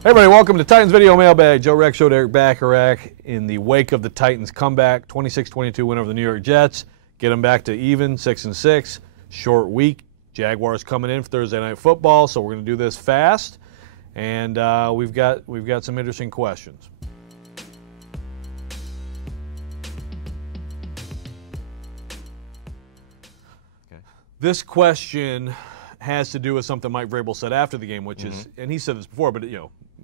Hey everybody, welcome to Titans Video Mailbag. Joe Rex showed Eric Bacharach in the wake of the Titans comeback, 26-22 win over the New York Jets. Get them back to even, 6-6. Short week. Jaguars coming in for Thursday Night Football, so we're going to do this fast. And we've got some interesting questions. Okay. This question has to do with something Mike Vrabel said after the game, which is, and he said this before, but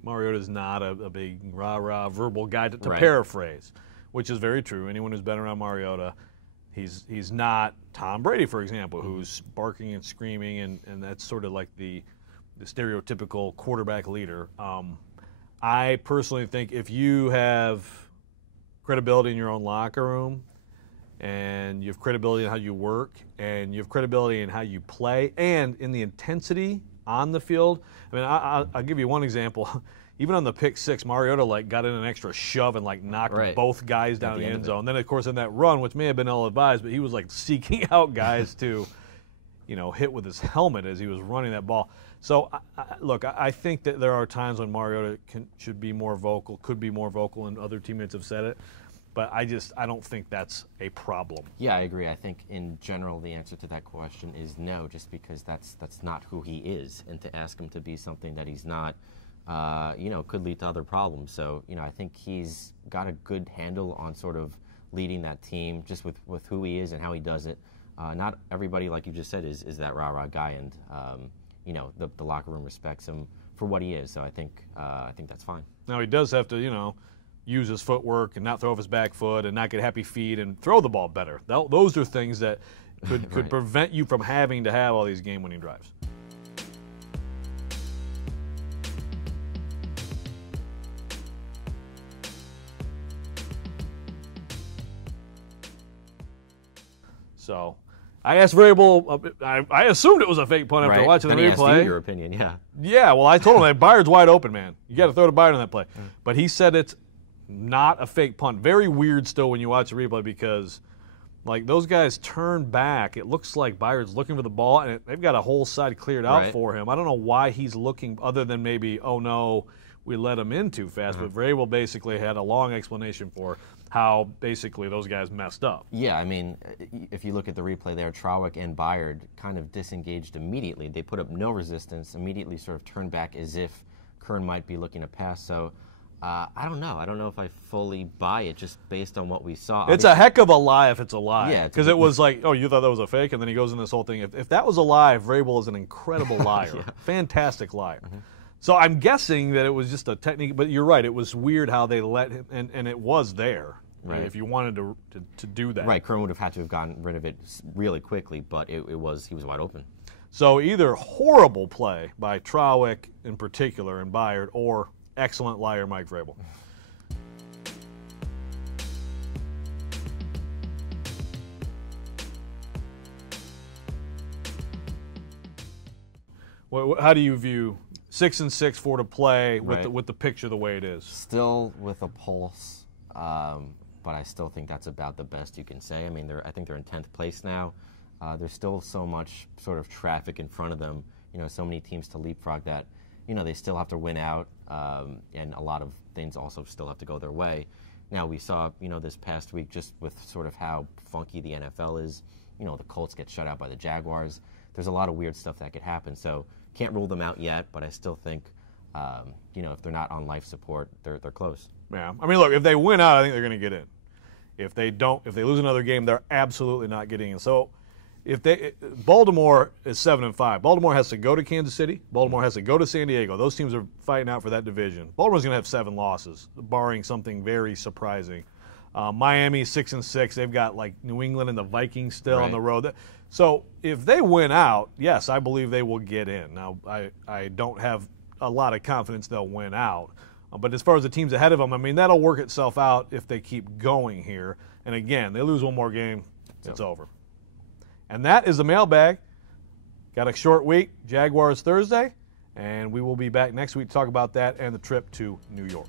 Mariota's not a big rah-rah verbal guy to Right. paraphrase, which is very true. Anyone who's been around Mariota, he's not Tom Brady, for example, who's barking and screaming, and that's sort of like the stereotypical quarterback leader. I personally think if you have credibility in your own locker room, and you have credibility in how you work, and you have credibility in how you play, and in the intensity on the field. I mean, I'll give you one example. Even on the pick six, Mariota got in an extra shove and knocked both guys down the end zone. Then, of course, in that run, which may have been ill-advised, but he was seeking out guys to, hit with his helmet as he was running that ball. So, look, I think that there are times when Mariota should be more vocal, could be more vocal, and other teammates have said it. But I don't think that's a problem. Yeah, I agree. I think in general the answer to that question is no, just because that's not who he is, and to ask him to be something that he's not, could lead to other problems. So, I think he's got a good handle on sort of leading that team, just with who he is and how he does it. Not everybody, like you just said, is that rah-rah guy, and the locker room respects him for what he is. So I think that's fine. Now he does have to, use his footwork and not throw off his back foot and not get happy feet and throw the ball better. Those are things that could prevent you from having to have all these game-winning drives. So, I asked Vrabel, I assumed it was a fake punt after watching the replay. He asked you your opinion, yeah. Yeah, well, I told him that Byard's wide open, man. You got to throw to Byard on that play. But he said it's not a fake punt. Very weird still when you watch the replay because, those guys turn back. It looks like Byard's looking for the ball, and they've got a whole side cleared out for him. I don't know why he's looking other than maybe, oh, no, we let him in too fast. But Vrabel basically had a long explanation for how basically those guys messed up. Yeah, I mean, if you look at the replay there, Trawick and Byard kind of disengaged immediately. They put up no resistance, immediately sort of turned back as if Kern might be looking to pass. So I don't know. I don't know if I fully buy it just based on what we saw. It's a heck of a lie if it's a lie. Yeah. Because it was oh, you thought that was a fake? And then he goes in this whole thing. If that was a lie, Vrabel is an incredible liar. Yeah. Fantastic liar. So I'm guessing that it was just a technique. But you're right. It was weird how they let him, and it was there. Right. If you wanted to do that. Right. Kern would have had to have gotten rid of it really quickly, but he was wide open. So either horrible play by Trawick in particular and Byard, or excellent liar Mike Vrabel. How do you view 6-6 for to play with the picture the way it is? Still with a pulse, but I still think that's about the best you can say. I mean, I think they're in 10th place now. There's still so much sort of traffic in front of them. So many teams to leapfrog that. They still have to win out, and a lot of things also still have to go their way. Now, we saw, this past week, just with sort of how funky the NFL is, the Colts get shut out by the Jaguars. There's a lot of weird stuff that could happen. So can't rule them out yet, but I still think, if they're not on life support, they're close. Yeah. I mean, look, if they win out, I think they're going to get in. If they lose another game, they're absolutely not getting in. So, Baltimore is 7-5. Baltimore has to go to Kansas City. Baltimore has to go to San Diego. Those teams are fighting out for that division. Baltimore's going to have 7 losses, barring something very surprising. Miami 6-6. They've got New England and the Vikings still on the road. So if they win out, yes, I believe they will get in. Now I don't have a lot of confidence they'll win out. But as far as the teams ahead of them, I mean, that'll work itself out if they keep going here. And again, they lose one more game, it's over. And that is the mailbag. Got a short week, Jaguars Thursday, and we will be back next week to talk about that and the trip to New York.